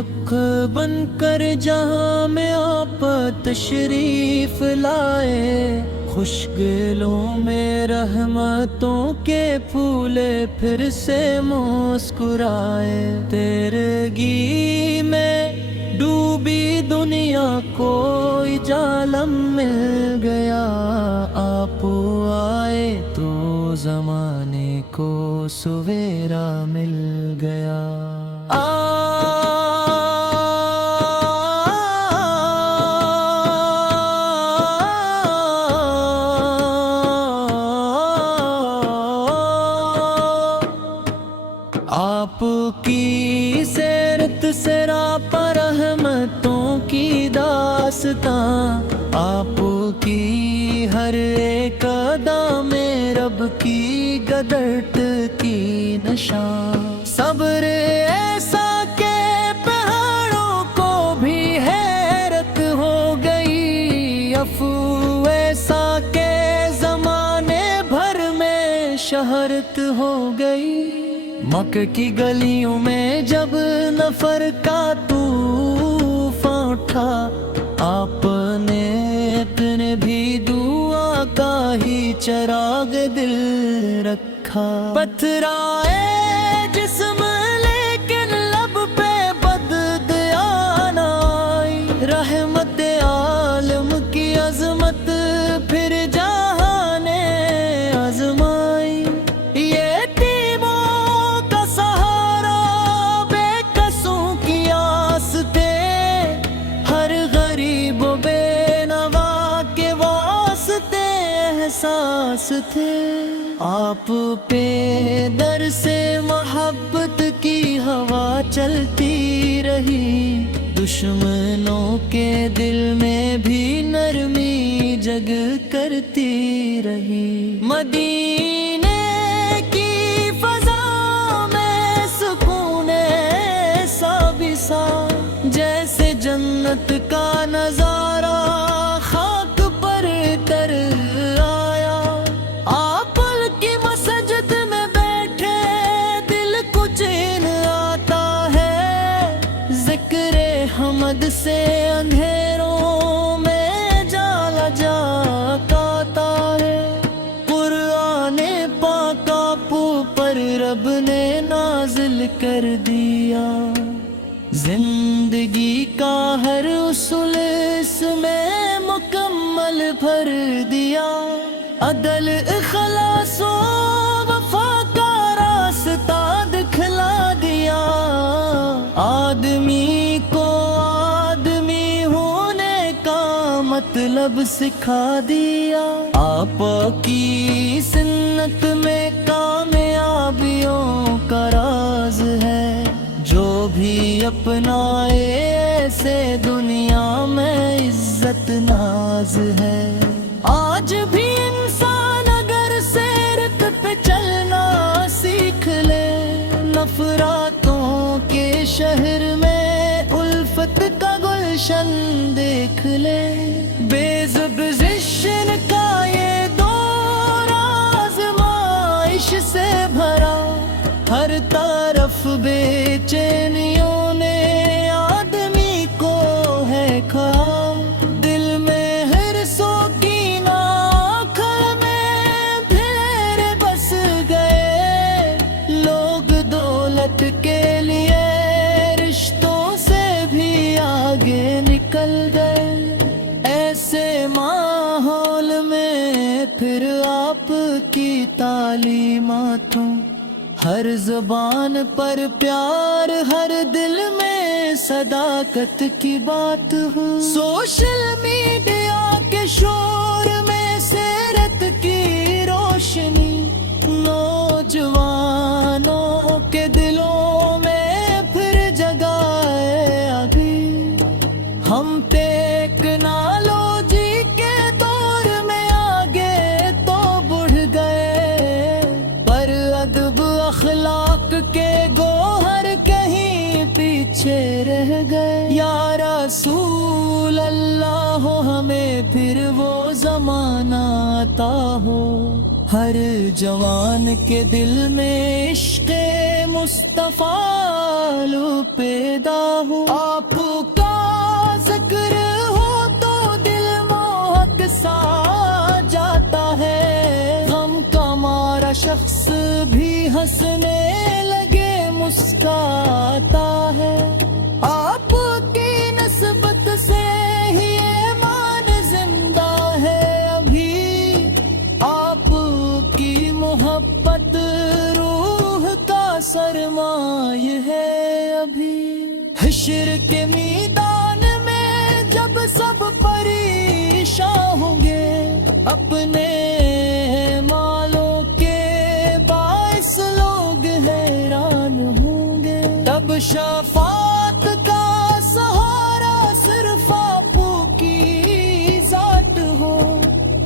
حق بن کر جہاں میں آپ تشریف لائے، خوش گلوں میں رحمتوں کے پھولے پھر سے مسکرائے۔ تیرگی میں ڈوبی دنیا کو جالم مل گیا، آپ آئے تو زمانے کو سویرا مل گیا۔ آپ کی سیرت سراپا رحمتوں کی داستاں، آپ کی ہر ایک ادا میں رب کی قدرت کی نشان، صبر ایسا کہ پہاڑوں کو بھی حیرت ہو گئی، عفو ایسا کہ زمانے بھر میں شہرت ہو گئی۔ مکہ کی گلیوں میں جب نفر کا طوفان اٹھا، آپ نے اپنے بھی دعا کا ہی چراغ دل رکھا۔ پتھرائے جسم لیکن لب پہ بددعا نہ آئی، رحمت عالم کی عظمت پھر جہاں نے آزمائی۔ احساس تھے آپ پہ در سے محبت کی ہوا چلتی رہی، دشمنوں کے دل میں بھی نرمی جگ کرتی رہی۔ مدینے کی فضا میں سکون ایسا بھی سا، جیسے جنت کا نظارہ خاک پر اتر آیا۔ آپ کی مسجد میں بیٹھے دل کچھ ان آتا ہے، ذکر حمد سے اندھیروں میں جالا جاتا ہے۔ قرآن پاک آپ پر رب نے نازل کر دیا، زندگی کا ہر اصول اس میں مکمل بھر دیا، عدل اخلاص و وفا کا راستہ دکھلا دیا، آدمی کو آدمی ہونے کا مطلب سکھا دیا۔ آپ کی سنت میں کامیابیوں کا راز ہے، جو بھی اپنائے ایسے دنیا میں عزت ناز ہے۔ آج بھی انسان اگر سیرت پہ چلنا سیکھ لے، نفراتوں کے شہر میں الفت کا گلشن دیکھ لے۔ بے زبزشن کا یہ دور آزمائش سے بھرا، ہر طرف بے چینیوں نے آدمی کو ہے کھا، دل میں حرص و کینہ آنکھوں میں پھر بس گئے، لوگ دولت کے لیے رشتوں سے بھی آگے نکل گئے۔ ایسے ماحول میں پھر آپ کی تعلیماتوں، ہر زبان پر پیار، ہر دل میں صداقت کی بات ہو۔ سوشل میڈیا کے شور میں سیرت کی روشنی، نوجوانوں کے دلوں میں پھر جگائے ابھی۔ ہم ٹیکنالوجی کے دور میں آگے تو بڑھ گئے، پر ادب اخلاق کے گوہر کہیں پیچھے رہ گئے۔ یا رسول اللہ ہمیں پھر وہ زمانہ عطا ہو، ہر جوان کے دل میں عشق مصطفیٰ لو پیدا ہو، آپ کا ذکر ہو تو دل محک سا جاتا ہے، غم کا مارا شخص بھی ہنسنے لگے مسکراتا ہے، آپ کی نسبت سے ہی ایمان زندہ ہے ابھی، آپ کی محبت روح کا سرمایہ ہے ابھی، حشر کے میدان میں جب سب پریشان ہوں گے، اپنے مالوں کے باعث لوگ حیران ہوں گے، تب شفاعت کا سہارا صرف آپ کی ذات ہو،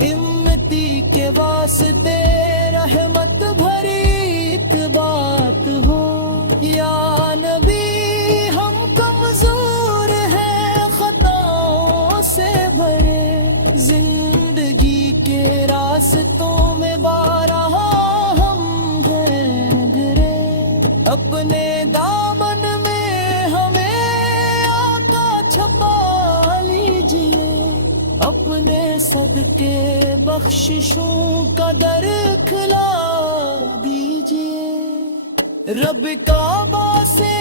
امتی کے واسطے رحمت بھری ایک بات ہو، یا نبی ہم کمزور ہیں خطاؤں سے بھرے، زندگی کے راستوں میں بارہا ہم ہیں گرے، اپنے دامن میں ہمیں آقا چھپا لیجئے، اپنے صدقے بخششوں کا در کھلا دیجئے، رب کعبہ سے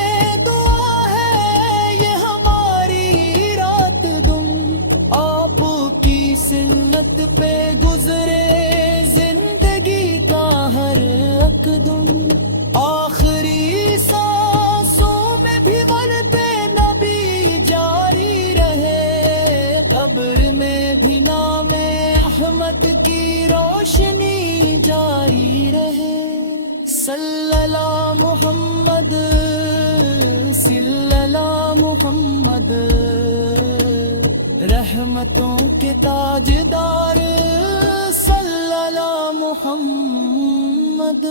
دعا ہے یہ ہماری رات دن، آپ کی سنت پہ گزرے زندگی کا ہر ایک دن، آخری سانسوں میں بھی ورد نبی جاری رہے، قبر میں بھی نام احمد کی روشنی جاری رہے، صلی اللہ محمد صلی اللہ محمد، رحمتوں کے تاجدار صلی اللہ محمد۔